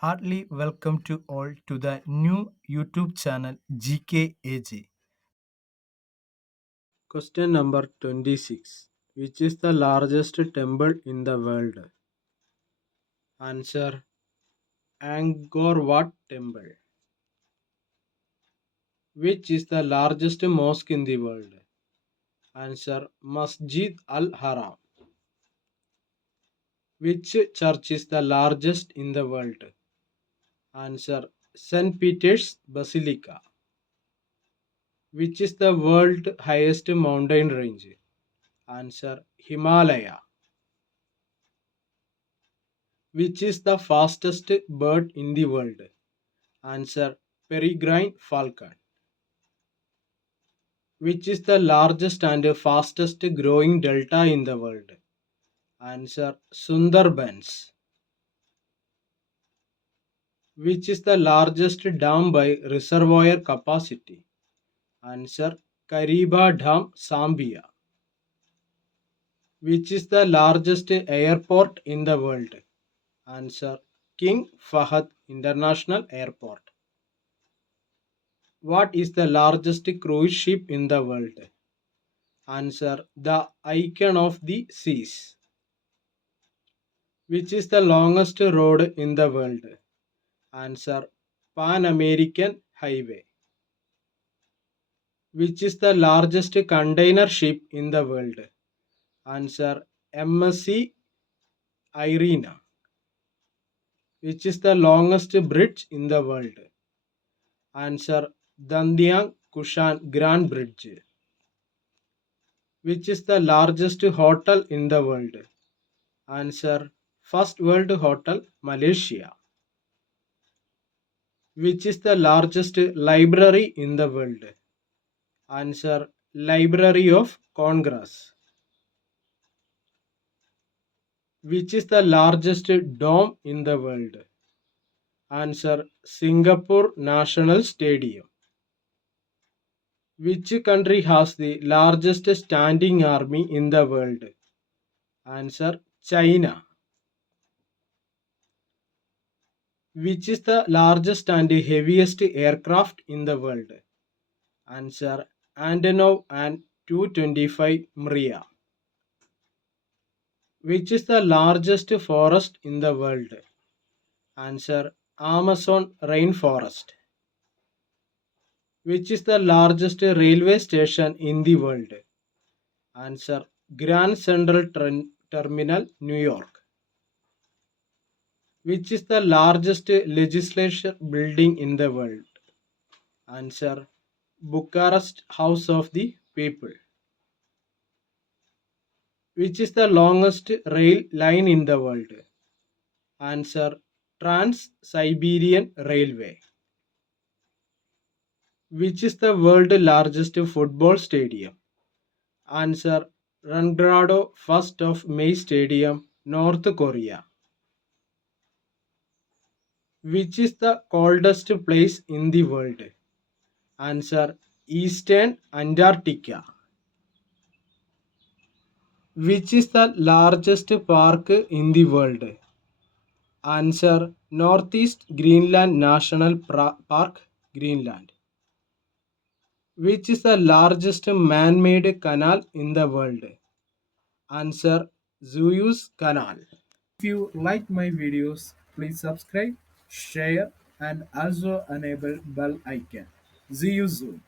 Heartily welcome to all to the new YouTube channel GKAG. Question number 26. Which is the largest temple in the world? Answer: Angkor Wat Temple. Which is the largest mosque in the world? Answer: Masjid Al Haram. Which church is the largest in the world? Answer: St. Peter's Basilica. Which is the world's highest mountain range? Answer: Himalaya. Which is the fastest bird in the world? Answer: Peregrine falcon. Which is the largest and fastest growing delta in the world? Answer: Sundarbans. Which is the largest dam by reservoir capacity? Answer: Kariba Dam, Zambia. Which is the largest airport in the world? Answer: King Fahad International Airport. What is the largest cruise ship in the world? Answer: the Icon of the Seas. Which is the longest road in the world? Answer: Pan American Highway. Which is the largest container ship in the world? Answer: MSC Irina. Which is the longest bridge in the world? Answer: Dandiang Kushan Grand Bridge. Which is the largest hotel in the world? Answer: First World Hotel, Malaysia. Which is the largest library in the world? Answer: Library of Congress. Which is the largest dome in the world? Answer: Singapore National Stadium. Which country has the largest standing army in the world? Answer: China. Which is the largest and heaviest aircraft in the world? Answer: Antonov and 225 Mriya. Which is the largest forest in the world? Answer: Amazon rainforest. Which is the largest railway station in the world? Answer: Grand Central Terminal, New York. Which is the largest legislature building in the world? Answer: Bucharest House of the People. Which is the longest rail line in the world? Answer: Trans-Siberian Railway. Which is the world's largest football stadium? Answer: Rangrado 1st of May Stadium, North Korea. Which is the coldest place in the world? Answer: Eastern Antarctica. Which is the largest park in the world? Answer: Northeast Greenland National Park, Greenland. Which is the largest man-made canal in the world? Answer: Suez Canal. If you like my videos, please subscribe, share, and also enable bell icon. See you soon.